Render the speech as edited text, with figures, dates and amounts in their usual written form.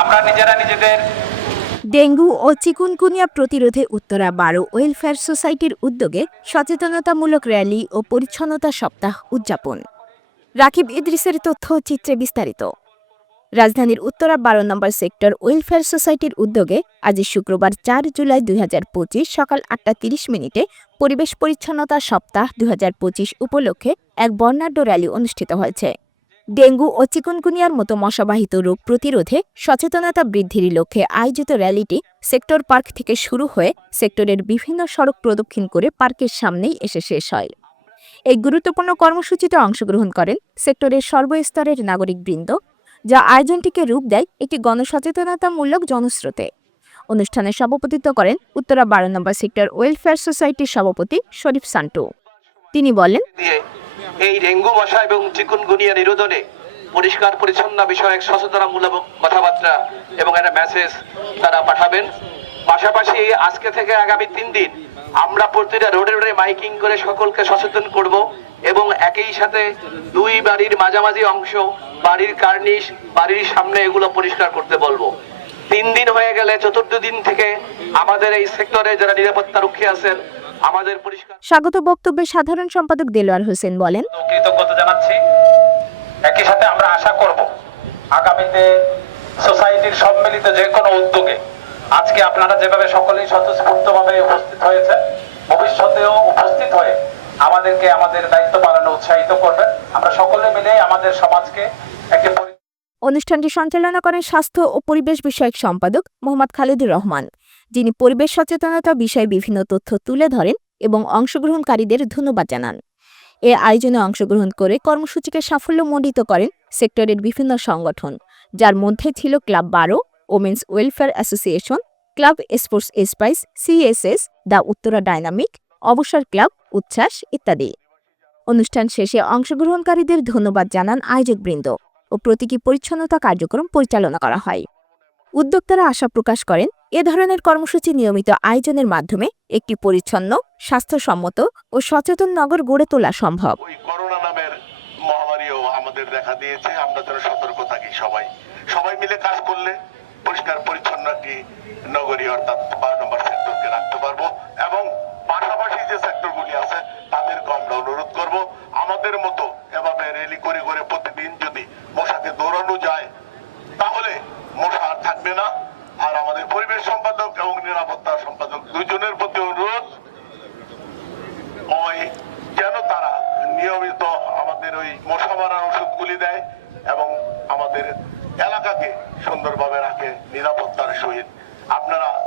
আমরা নিজেরা নিজেদের ডেঙ্গু ও চিকুনগুনিয়া প্রতিরোধে উত্তরা 12 ওয়েলফেয়ার সোসাইটির উদ্যোগে সচেতনতামূলক র্যালি ও পরিচ্ছন্নতা সপ্তাহ উদযাপন। রাকিব ইদ্রিসের তথ্য চিত্রে বিস্তারিত। রাজধানীর উত্তরা 12 নম্বর সেক্টর ওয়েলফেয়ার সোসাইটির উদ্যোগে আজ শুক্রবার 4 জুলাই 2025 সকাল 8:30 পরিবেশ পরিচ্ছন্নতা সপ্তাহ 2025 উপলক্ষে এক বর্ণাঢ্য র্যালি অনুষ্ঠিত হয়েছে। ডেঙ্গু ও চিকুনগুনিয়ার মতো মশাবাহিত রোগ প্রতিরোধে সচেতনতা বৃদ্ধির লক্ষ্যে আয়োজিত র্যালিটি সেক্টর পার্ক থেকে শুরু হয়ে সেক্টরের বিভিন্ন সড়ক প্রদক্ষিণ করে পার্কের সামনেই এসে শেষ হয়। এই গুরুত্বপূর্ণ কর্মসূচিতে অংশগ্রহণ করেন সেক্টরের সর্বস্তরের নাগরিকবৃন্দ, যা আয়োজনটিকে রূপ দেয় একটি গণসচেতনতামূলক জনস্রোতে। অনুষ্ঠানে সভাপতিত্ব করেন উত্তরা 12 নম্বর সেক্টর ওয়েলফেয়ার সোসাইটির সভাপতি শরীফ সান্টু। তিনি বলেন, এই ডেঙ্গু মশা এবং চিকুনগুনিয়া নিরোধনে পরিষ্কার পরিচ্ছন্ন বিষয়ক সচেতনামূলক কথাবার্তা এবং একটা মেসেজ তারা পাঠাবেন। পাশাপাশি আজকে থেকে আগামী 3 দিন আমরা প্রতিটা রোডে রোডে মাইকিং করে সকলকে সচেতন করব এবং একই সাথে দুই বাড়ির মাঝামাঝি অংশ, বাড়ির কার্নিশ, বাড়ির সামনে এগুলো পরিষ্কার করতে বলবো। 3 দিন হয়ে গেলে চতুর্থ দিন থেকে আমাদের এই সেক্টরে যারা নিরাপত্তা রক্ষী আছেন আমাদের পরিষ্কার স্বাগত বক্তব্যে সাধারণ সম্পাদক দেলোয়ার হোসেন বলেন, কৃতজ্ঞতা জানাচ্ছি। একই সাথে আমরা আশা করব আগামীতে সোসাইটির সম্মিলিত যে কোনো উদ্যোগে আজকে আপনারা যেভাবে সকলেই স্বতঃস্ফূর্তভাবে উপস্থিত হয়েছেন, ভবিষ্যতেও উপস্থিত হয়ে আমাদেরকে আমাদের দায়িত্ব পালনে উৎসাহিত করবেন। আমরা সকলে মিলে আমাদের সমাজকে একটি অনুষ্ঠানটি সঞ্চালনা করেন স্বাস্থ্য ও পরিবেশ বিষয়ক সম্পাদক মোহাম্মদ খালিদুর রহমান, যিনি পরিবেশ সচেতনতা বিষয়ে বিভিন্ন তথ্য তুলে ধরেন এবং অংশগ্রহণকারীদের ধন্যবাদ জানান। এ আয়োজনে অংশগ্রহণ করে কর্মসূচিকে সাফল্যমণ্ডিত করেন সেক্টরের বিভিন্ন সংগঠন, যার মধ্যে ছিল club 12, women's welfare association, club sports spice, CSS, the Uttara dynamic, অবসর ক্লাব, উচ্ছ্বাস ইত্যাদি। অনুষ্ঠান শেষে অংশগ্রহণকারীদের ধন্যবাদ জানান আয়োজকবৃন্দ ও প্রতীকী পরিচ্ছন্নতা কার্যক্রম পরিচালনা করা হয়। উদ্যোক্তারা আশা প্রকাশ করেন, এ ধরনের কর্মসূচি নিয়মিত আয়োজনের মাধ্যমে একটি পরিচ্ছন্ন, স্বাস্থ্যসম্মত ও সচেতন নগর গড়ে তোলা সম্ভব। করোনা নামের মহামারীও আমাদের দেখা দিয়েছে। আমরা যেন সতর্ক থাকি, সবাই মিলে কাজ করলে পরিষ্কার পরিচ্ছন্ন একটি নগরী অর্থাৎ 12 নম্বর সেক্টরকে রাখতে পারবো এবং পাশাপাশি যে সেক্টরগুলি আছে তাদেরকে আমরা অনুরোধ করব আমাদের মতো এভাবে র্যালি করে করে প্রতিদিন যদি মশাকে দৌড়ানো যায় তাহলে মশা আর থাকবে না। আর আমাদের পরিবেশ সম্পাদক এবং নিরাপত্তা সম্পাদক দুইজনের প্রতি অনুরোধ যেন তারা নিয়মিত আমাদের ওই মশা মারার ওষুধগুলি দেয় এবং আমাদের এলাকাকে সুন্দরভাবে রাখে নিরাপত্তার সহিত। আপনারা